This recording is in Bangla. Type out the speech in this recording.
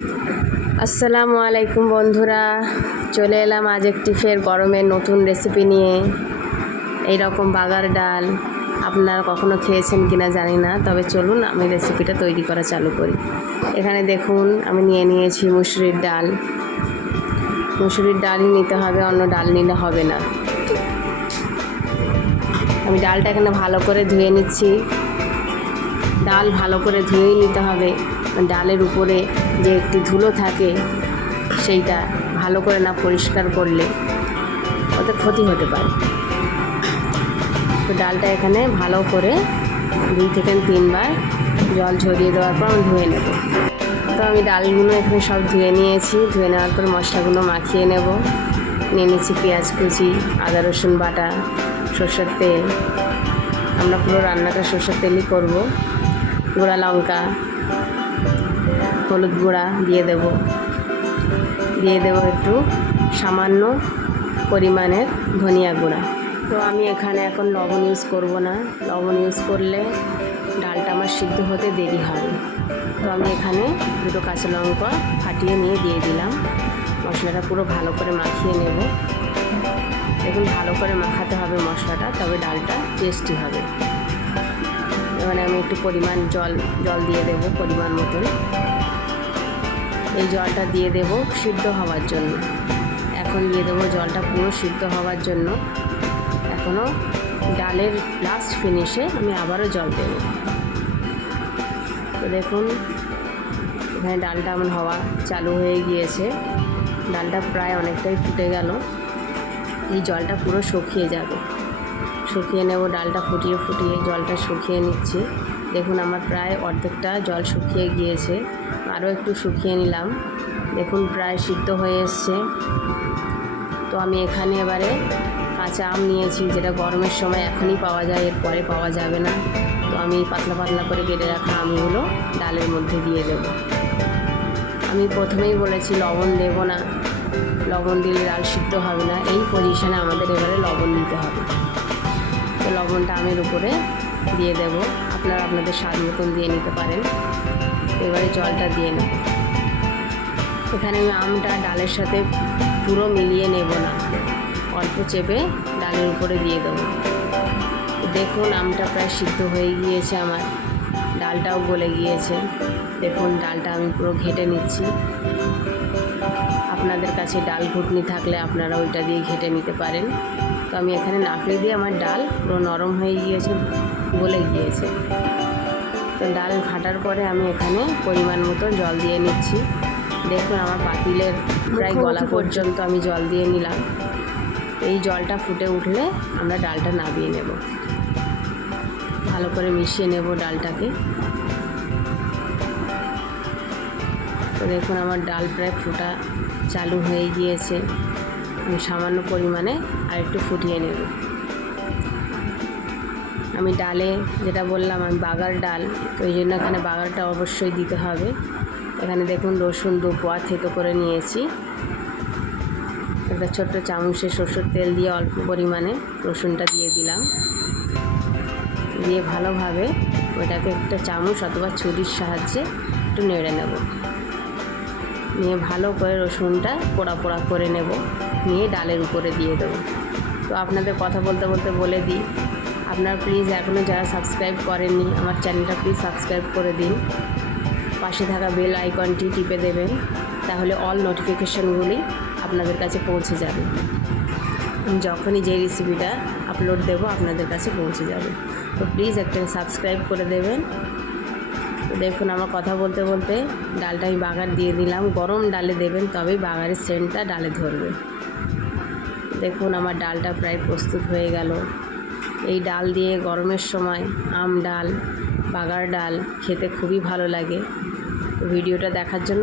আসসালামু আলাইকুম বন্ধুরা, চলে এলাম আজ একটি ফের গরমের নতুন রেসিপি নিয়ে। এই রকম বাগার ডাল আপনারা কখনো খেয়েছেন কিনা জানি না, তবে চলুন আমি রেসিপিটা তৈরি করা চালু করি। এখানে দেখুন আমি নিয়ে নিয়েছি মুসুরির ডাল। মুসুরির ডালই নিতে হবে, অন্য ডাল নিলে হবে না। আমি ডালটা এখানে ভালো করে ধুয়ে নিচ্ছি। ডাল ভালো করে ধুয়েই নিতে হবে, ডালের উপরে যে একটি ধুলো থাকে সেইটা ভালো করে না পরিষ্কার করলে ওতে ক্ষতি হতে পারে। তো ডালটা এখানে ভালো করে 2 থেকে 3 বার জল ঝরিয়ে দেওয়ার পর আমি ধুয়ে নেব। তো আমি ডালগুলো এখানে সব ধুয়ে নিয়েছি। ধুয়ে নেওয়ার পর মশলাগুলো মাখিয়ে নেব। নিয়ে নিচ্ছি পেঁয়াজ কুচি, আদা রসুন বাটা, সরষের তেল। আমরা পুরো রান্নাটা সরষের তেলই করব। গুঁড়া লঙ্কা, হলুদ গুঁড়া দিয়ে দেব একটু সামান্য পরিমাণের ধনিয়া গুঁড়া। তো আমি এখানে এখন লবণ ইউজ করব না, লবণ ইউজ করলে ডালটা আমার সিদ্ধ হতে দেরি হবে। তো আমি এখানে 2 কাঁচা লঙ্কা ফাটিয়ে নিয়ে দিয়ে দিলাম। মশলাটা পুরো ভালো করে মাখিয়ে নেব। দেখুন ভালো করে মাখাতে হবে মশলাটা, তবে ডালটা টেস্টি হবে। এখানে আমি একটু পরিমাণ জল দিয়ে দেব, পরিমাণ মতন। এই জলটা দিয়ে দেব সিদ্ধ হওয়ার জন্য। এখন দিয়ে দেবো জলটা পুরো সিদ্ধ হওয়ার জন্য। এখনও ডালের লাস্ট ফিনিশে আমি আবারও জল দেব। তো দেখুন এখানে ডালটা আমার হওয়া চালু হয়ে গিয়েছে। ডালটা প্রায় অনেকটাই ফুটে গেল। এই জলটা পুরো শুকিয়ে যাবে, শুকিয়ে নেব। ডালটা ফুটিয়ে জলটা শুকিয়ে নিচ্ছি। দেখুন আমার প্রায় অর্ধেকটা জল শুকিয়ে গিয়েছে, আরও একটু শুকিয়ে নিলাম। দেখুন প্রায় সিদ্ধ হয়ে এসছে। তো আমি এখানে এবারে কাঁচা আম নিয়েছি, যেটা গরমের সময় এখনই পাওয়া যায়, এরপরে পাওয়া যাবে না। তো আমি পাতলা পাতলা করে কেটে রাখা আমগুলো ডালের মধ্যে দিয়ে দেব। আমি প্রথমেই বলেছি লবণ দেব না, লবণ দিলে ডাল সিদ্ধ হবে না। এই পজিশনে আমাদের এবারে লবণ দিতে হবে। তো লবণটা আমের উপরে দিয়ে দেব। আপনারা আপনাদের স্বাদ মতন দিয়ে নিতে পারেন। এবারে জলটা দিয়ে নেব। এখানে আমি আমটা ডালের সাথে পুরো মিলিয়ে নেব না, অল্প চেপে ডালের উপরে দিয়ে দেবো। দেখুন আমটা প্রায় সিদ্ধ হয়ে গিয়েছে আমার, ডালটাও গলে গিয়েছে। দেখুন ডালটা আমি পুরো ঘেটে নিচ্ছি। আপনাদের কাছে ডাল ঘুটনি থাকলে আপনারা ওইটা দিয়ে ঘেটে নিতে পারেন। তো আমি এখানে নাড়তে দিয়ে আমার ডাল পুরো নরম হয়ে গিয়েছে, গলে গিয়েছে। তো ডাল ঘাটার পরে আমি এখানে পরিমাণ মতো জল দিয়ে নিচ্ছি। দেখুন আমার পাতিলের প্রায় গলা পর্যন্ত আমি জল দিয়ে নিলাম। এই জলটা ফুটে উঠলে আমরা ডালটা নামিয়ে নেব। ভালো করে মিশিয়ে নেব ডালটাকে। তো দেখুন আমার ডাল প্রায় ফোটা চালু হয়ে গিয়েছে। আমি সামান্য পরিমাণে আর একটু ফুটিয়ে নেব। আমি ডালে যেটা বললাম আমি বাগার ডাল, তো ওই জন্য এখানে বাগারটা অবশ্যই দিতে হবে। এখানে দেখুন রসুন 2 কোয়া থেতো করে নিয়েছি। একটা ছোট্ট চামচে সরষের তেল দিয়ে অল্প পরিমাণে রসুনটা দিয়ে দিলাম। দিয়ে ভালোভাবে ওটাকে একটা চামচ অথবা ছুরির সাহায্যে একটু নেড়ে নেব। নিয়ে ভালো করে রসুনটা পোড়া পোড়া করে নেব, নিয়ে ডালের উপরে দিয়ে দেবো। তো আপনাদের কথা বলতে বলতে বলে দিই, আপনারা প্লিজ এখনও যারা সাবস্ক্রাইব করেননি আমার চ্যানেলটা প্লিজ সাবস্ক্রাইব করে দিন। পাশে থাকা বেল আইকনটি টিপে দেবেন, তাহলে অল নোটিফিকেশনগুলি আপনাদের কাছে পৌঁছে যাবে। যখনই যে রেসিপিটা আপলোড দেব আপনাদের কাছে পৌঁছে যাবে। তো প্লিজ একটা সাবস্ক্রাইব করে দেবেন। তো দেখুন আমার কথা বলতে বলতে ডালটা আমি বাগার দিয়ে দিলাম। গরম ডালে দেবেন, তবেই বাগারের সেন্টটা ডালে ধরবে। দেখুন আমার ডালটা প্রায় প্রস্তুত হয়ে গেল। এই ডাল দিয়ে গরমের সময় আম ডাল, বাগার ডাল খেতে খুবই ভালো লাগে। ভিডিওটা দেখার জন্য